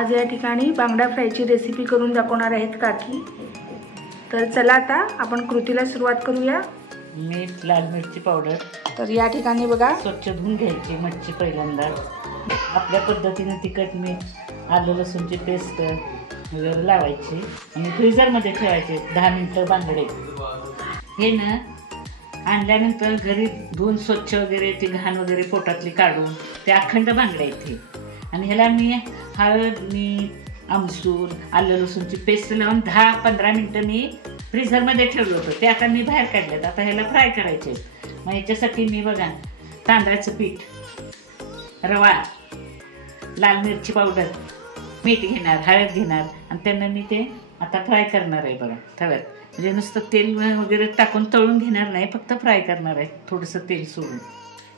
आज या ठिकाणी बांगडा फ्रायची रेसिपी करून दाखवणार आहेत काकी। तर चला आता आपण कृतीला सुरुवात करूया। मीठ, लाल मिरची पावडर। तर या ठिकाणी बघा स्वच्छ धुवून घ्यायची मच्छी पहिल्यांदा। आपल्या पद्धतीने तिखट, मीठ, आलं लसूणची पेस्ट वगैरे लावायची आणि फ्रीजरमध्ये ठेवायचे 10 मिनिटं बांगडे। हे ना आणल्यानंतर घरी धुवून स्वच्छ वगैरे ती घाण वगैरे पोटातली काढून ते अखंड बांगडे इथे आणि ह्याला मी हळद, मीठ, आमसूल, आलं लसूणची पेस्ट लावून 10-15 मिनिटं मी फ्रीझरमध्ये ठेवलं होतं। ते आता मी बाहेर काढलेत। आता ह्याला फ्राय करायचे। मग याच्यासाठी मी बघा तांदळाचं पीठ, रवा, लाल मिरची पावडर, मीठ घेणार, हळद घेणार आणि त्यांना मी ते आता फ्राय करणार आहे बघा तव्यात। म्हणजे नुसतं तेल वगैरे टाकून तळून घेणार नाही, फक्त फ्राय करणार आहे थोडंसं तेल सोडून।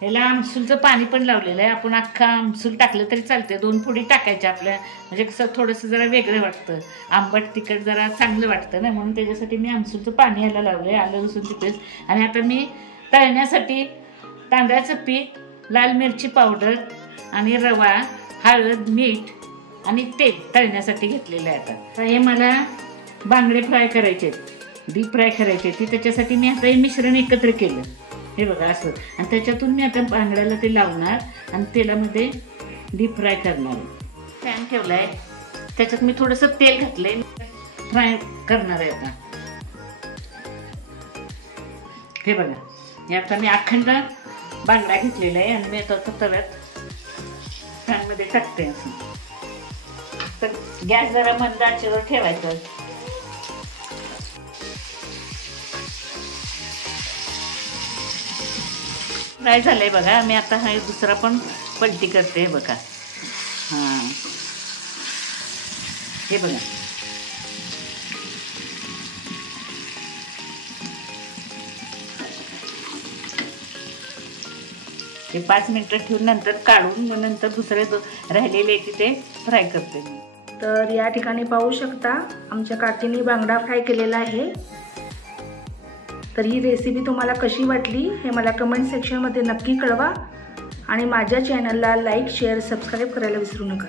ह्याला आमसूलचं पाणी पण लावलेलं आहे। आपण अख्खा आमसूल टाकलं तरी चालते। 2 फोडी टाकायच्या आपल्या, म्हणजे कसं थोडंसं जरा वेगळं वाटतं, आंबट तिखट जरा चांगलं वाटतं ना, म्हणून त्याच्यासाठी मी आमसूलचं पाणी ह्याला लावलं आहे, आलं लसूणची पेस्ट। आणि आता मी तळण्यासाठी तांदळाचं पीठ, लाल मिरची पावडर आणि रवा, हळद, मीठ आणि तेल तळण्यासाठी घेतलेलं आहे। आता हे मला बांगडे फ्राय करायचे, डीप फ्राय करायचे ती, त्याच्यासाठी मी आता हे मिश्रण एकत्र केलं। हे बघा असं, आणि त्याच्यातून मी आता बांगड्याला ते लावणार आणि तेलामध्ये डीप फ्राय करणार। पॅन ठेवला आहे, त्याच्यात मी थोडंसं तेल घातलंय, फ्राय करणार आहे आता। हे बघा हे आता मी अखंड बांगडा घेतलेला आहे आणि मी आता तव्यात पॅनमध्ये टाकते असं। तर गॅस जरा मंद आचेवर ठेवायचा। फ्राय झालंय बघा। मी आता हा दुसरा पण पलटी करते बघा। हां हे बघा हे 5 मिनिटं ठेवून नंतर काढून मग नंतर दुसरे राहिलेले ते फ्राय करते मी। तर या ठिकाणी पाहू शकता आमच्या काकीने बांगडा फ्राय केलेला आहे। तर ही रेसिपी तुम्हाला कशी वाटली हे मला कमेंट सेक्शनमध्ये नक्की कळवा आणि माझ्या चॅनलला लाईक, शेअर, सबस्क्राईब करायला विसरू नका।